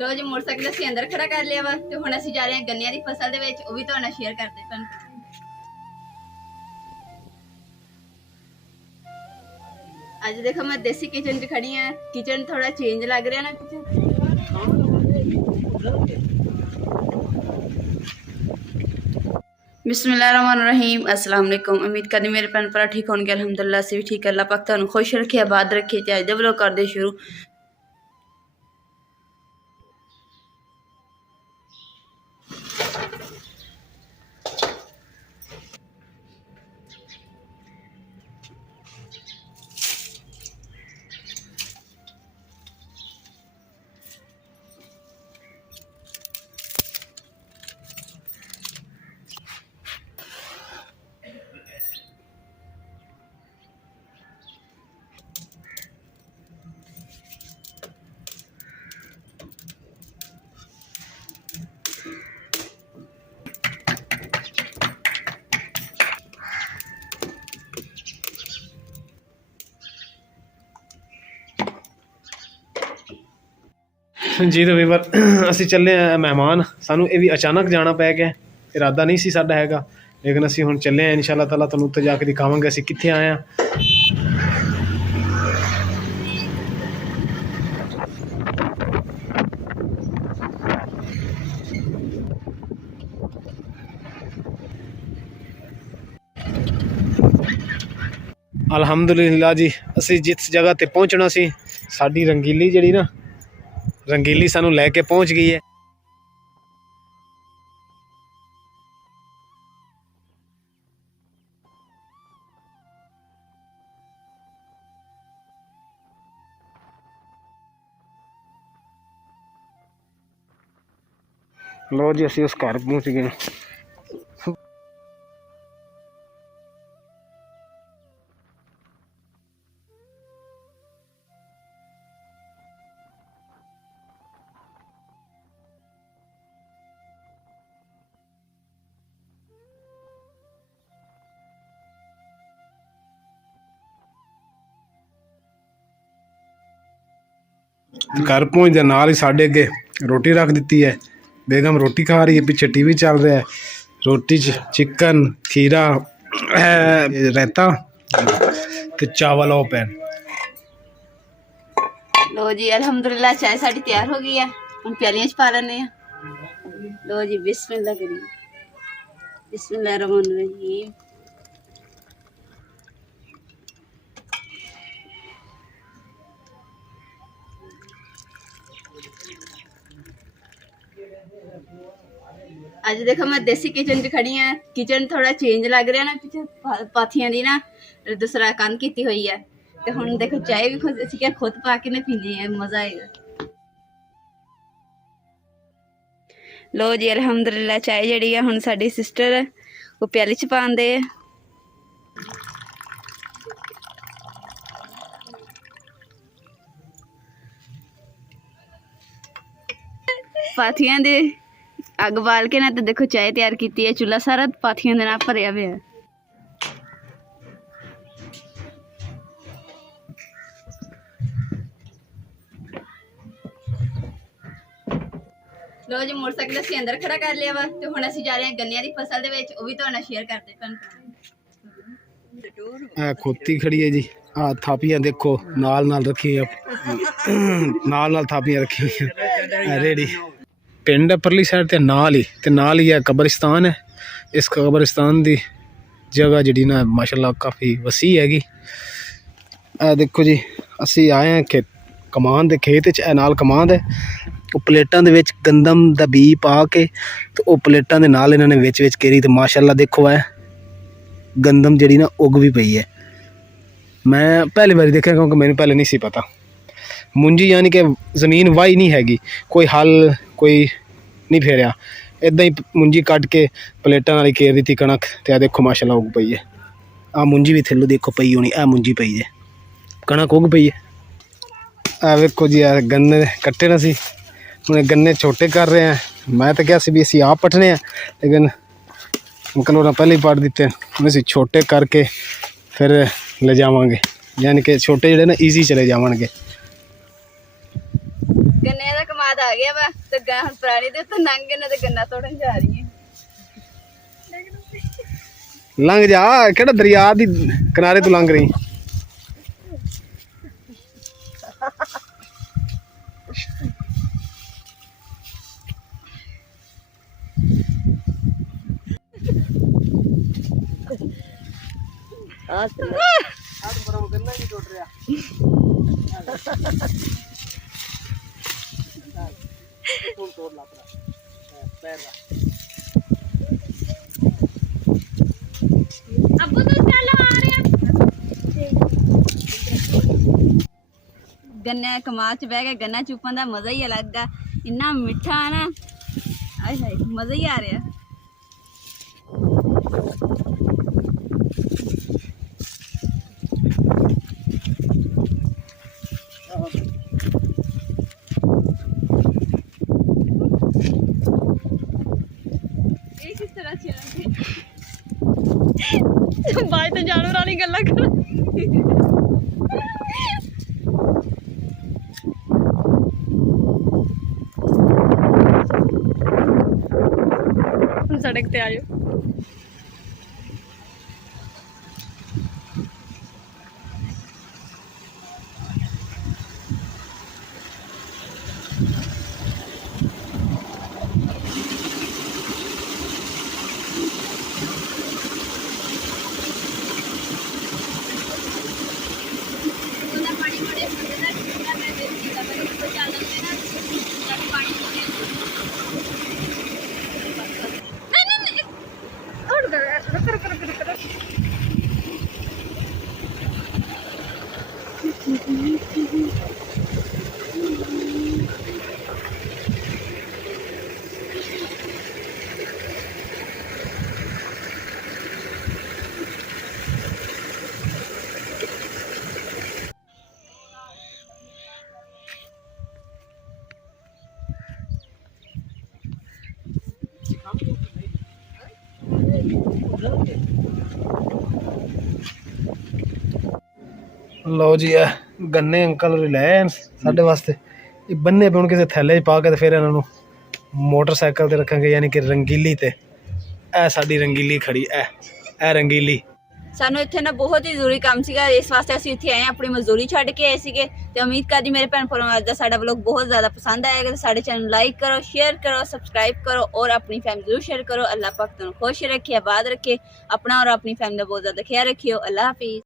लो जी motorcycle असीं अंदर खड़ा कर लिया वा ते हुण असीं जा रहे हैं गन्नियां दी फसल दे विच, ओह भी तुहाडे नाल शेयर करदे पन। आज देखो मैं देसी किचन च खड़ी हां। किचन थोड़ा चेंज लग रहा ना किचन। बिस्मिल्लाहिर्रहमानिर्रहीम, अस्सलाम वालेकुम। उम्मीद करनी मेरे भैन भरा ठीक होंगे। अल्हम्दुलिल्लाह से भी ठीक। अल्लाह पाक तुहानू खुश रखे, आबाद रखे। ते अज दा व्लॉग करदे शुरू। जी तो वीवर असी चले मेहमान, सानू ये भी अचानक जाना पै गया। इरादा नहीं सी साडा हैगा, लेकिन असी हुण चले हैं। इंशाअल्लाह ताला तुहानू उत्थे जाके दिखावांगे असी कित्थे आए हैं। अल्हम्दुलिल्लाह जी, असी जिस जगह ते पहुंचना सी, साडी रंगीली जिहड़ी ना, रंगीली सानू लैके पहुंच गई है। लो जी असी उस घर पहुंच गए। घर पहुंचते नाल ही साढ़े अगे रोटी रख दी है। बेगम रोटी खा रही है, पीछे टीवी चल रहा है। रोटी चिकन, खीरा, रायता ते चावल ओ पैन। लो जी अल्हम्दुलिल्लाह चाय साडी तैयार हो गई है। हम प्यालियां च पा लेने हैं। लो जी बिस्मिल्लाह करिए। बिस्मिल्लाहिर्रहमानिर्रहीम। आज देखो मैं देसी किचन च खड़ी हां। किचन थोड़ा चेंज लग रहा ना, पीछे पाथियां दी ना दूसरा कंध कीती हुई है। ते हुण देखो चाय भी खुद असीं खुद पा के ना पीनी है, मजा आएगा। लो जी अल्हम्दुलिल्लाह चाय जिहड़ी है हुण साडी सिस्टर है वो प्याली च पांदे है। पाथियां दे अग बाल के ना तो देखो चाय तैयार की है। चूल्हा सारा पाथियां दे नाल भरिया हुआ है। लो जी मोटरसाइकिल असीं अंदर खड़ा कर लिया वा ते हुण असीं जा रहे हैं गन्नियां दी फसल दे विच, ओह भी तुहाडे नाल शेयर करदे पन। खोती खड़ी है जी। थापियां देखो नाल नाल रखी है, नाल नाल थापियां रखी हुई रेडी। पिंड परली साइड ते नाल ही है कब्रिस्तान है। इस कब्रिस्तान दी जगह जी ना माशाल्लाह काफ़ी वसी हैगी। देखो जी असी आए हैं कमान दे खेत च, नाल कमान है। प्लेटां दे विच गंदम दा बी पा के ते ओह प्लेटां दे नाल इन्हां ने विच विच केरी ते माशाल्लाह देखो है गंदम जी ना उग भी पई है। मैं पहली बार देखा क्योंकि मैंने पहले नहीं सी पता। मुंजी यानी कि ज़मीन वाही नहीं हैगी, कोई हल कोई नहीं फेरिया, इदा ही मुंजी कट के प्लेटां वाली घेर दी कणक। ते आ देखो माशाल्लाह उग पई है। आ मुंजी भी थल्लों देखो पई होनी, आ मुंजी पई है, कणक उग पई है। आ वेखो जी आ गन्ने कट्टे ना सी, हुण गन्ने छोटे कर रहे हैं। मैं तो क्या सी भी असीं आप पटने हैं, लेकिन अंकल होरें पहले ही पट दिते। असीं छोटे करके फिर ले जावांगे, यानी कि छोटे जिहड़े ना ईजी चले जावणगे। गन्ने दा ਸਵਾਦ ਆ ਗਿਆ ਵਾ ਤੇ ਗਾਂ ਹੁਣ ਪੁਰਾਣੀ ਦੇ ਉੱਤੇ ਲੰਘ ਗਏ ਨਾ ਤੇ ਗੰਨਾ ਤੋੜਨ ਜਾ ਰਹੀ ਹੈ। ਲੰਘ ਜਾ, ਕਿਹੜਾ ਦਰਿਆ ਦੀ ਕਿਨਾਰੇ ਤੋਂ ਲੰਘ ਰਹੀ। ਅੱਬੂ ਤੂੰ ਚੱਲ ਆ ਰਿਹਾ। ਗੰਨੇ ਕਮਾਲ ਚ ਬਹਿ ਕੇ ਗੰਨਾ ਚੁੱਪਣ ਦਾ ਮਜ਼ਾ ਹੀ ਅਲੱਗ ਆ। ਇੰਨਾ ਮਿੱਠਾ ਨਾ, ਆਏ ਹਾਏ ਮਜ਼ਾ ਹੀ ਆ ਰਿਹਾ। ਇਹ ਕਿਸ ਤਰ੍ਹਾਂ ਚੱਲਣਗੇ ਬਾਈ ਤਾਂ ਜਾਨਵਰ ਵਾਲੀ ਗੱਲਾਂ ਕਰ। ਹੁਣ ਸੜਕ ਤੇ ਆਇਓ। ਪਾਣੀ ਬੜੇ ਹੁੰਦੇ ਦਾ ਕਿੰਨਾ ਮੈਂ ਦੇਖੀ ਤਾਂ ਬੜੀ ਕੋਈ ਚੱਲ ਜਾਂਦੇ ਨਾ ਜਦ ਪਾਣੀ ਨਹੀਂ ਨਹੀਂ ਉੱਡ ਗਿਆ ਕਰ ਲਓ ਜੀ, ਆ ਗੰਨੇ ਅੰਕਲ ਵੀ ਲੈ ਆਏ ਸਾਡੇ ਵਾਸਤੇ। ਇਹ ਬੰਨੇ ਪਏ ਹੁਣ ਕਿਸੇ ਥੈਲੇ 'ਚ ਪਾ ਕੇ ਤੇ ਫਿਰ ਇਹਨਾਂ ਨੂੰ ਮੋਟਰਸਾਈਕਲ ਤੇ ਰੱਖਾਂਗੇ, ਯਾਨੀ ਕਿ ਰੰਗੀਲੀ ਤੇ। ਇਹ ਸਾਡੀ ਰੰਗੀਲੀ ਖੜੀ, ਇਹ ਰੰਗੀਲੀ। ਸਾਨੂੰ ਇੱਥੇ ਨਾ ਬਹੁਤ ਹੀ ਜ਼ਰੂਰੀ ਕੰਮ ਸੀਗਾ, ਇਸ ਵਾਸਤੇ ਅਸੀਂ ਇੱਥੇ ਆਏ, ਆਪਣੀ ਮਜ਼ਦੂਰੀ ਛੱਡ ਕੇ ਆਏ ਸੀਗੇ। ਤੇ ਉਮੀਦ ਕਰਦੀ ਮੇਰੇ ਭੈਣ ਭਰਾਵਾਂ ਨੂੰ ਅੱਜ ਦਾ ਸਾਡਾ ਵਲੌਗ ਬਹੁਤ ਜ਼ਿਆਦਾ ਪਸੰਦ ਆਏਗਾ। ਤੇ ਸਾਡੇ ਚੈਨਲ ਨੂੰ ਲਾਈਕ ਕਰੋ, ਸ਼ੇਅਰ ਕਰੋ, ਸਬਸਕ੍ਰਾਈਬ ਕਰੋ ਔਰ ਆਪਣੀ ਫੈਮਿਲੀ ਜ਼ਰੂਰ ਸ਼ੇਅਰ ਕਰੋ। ਅੱਲਾਹ ਪਾਕ ਤੁਹਾਨੂੰ ਖੁਸ਼ ਰੱਖੇ, ਆਬਾਦ ਰੱਖੇ। ਆਪਣਾ ਔਰ ਆਪਣੀ ਫੈਮਿਲੀ ਦਾ ਬਹੁਤ ਜ਼ਿਆਦਾ ਖਿਆਲ ਰੱਖਿਓ। ਅੱਲਾਹ ਹਾਫਿਜ਼।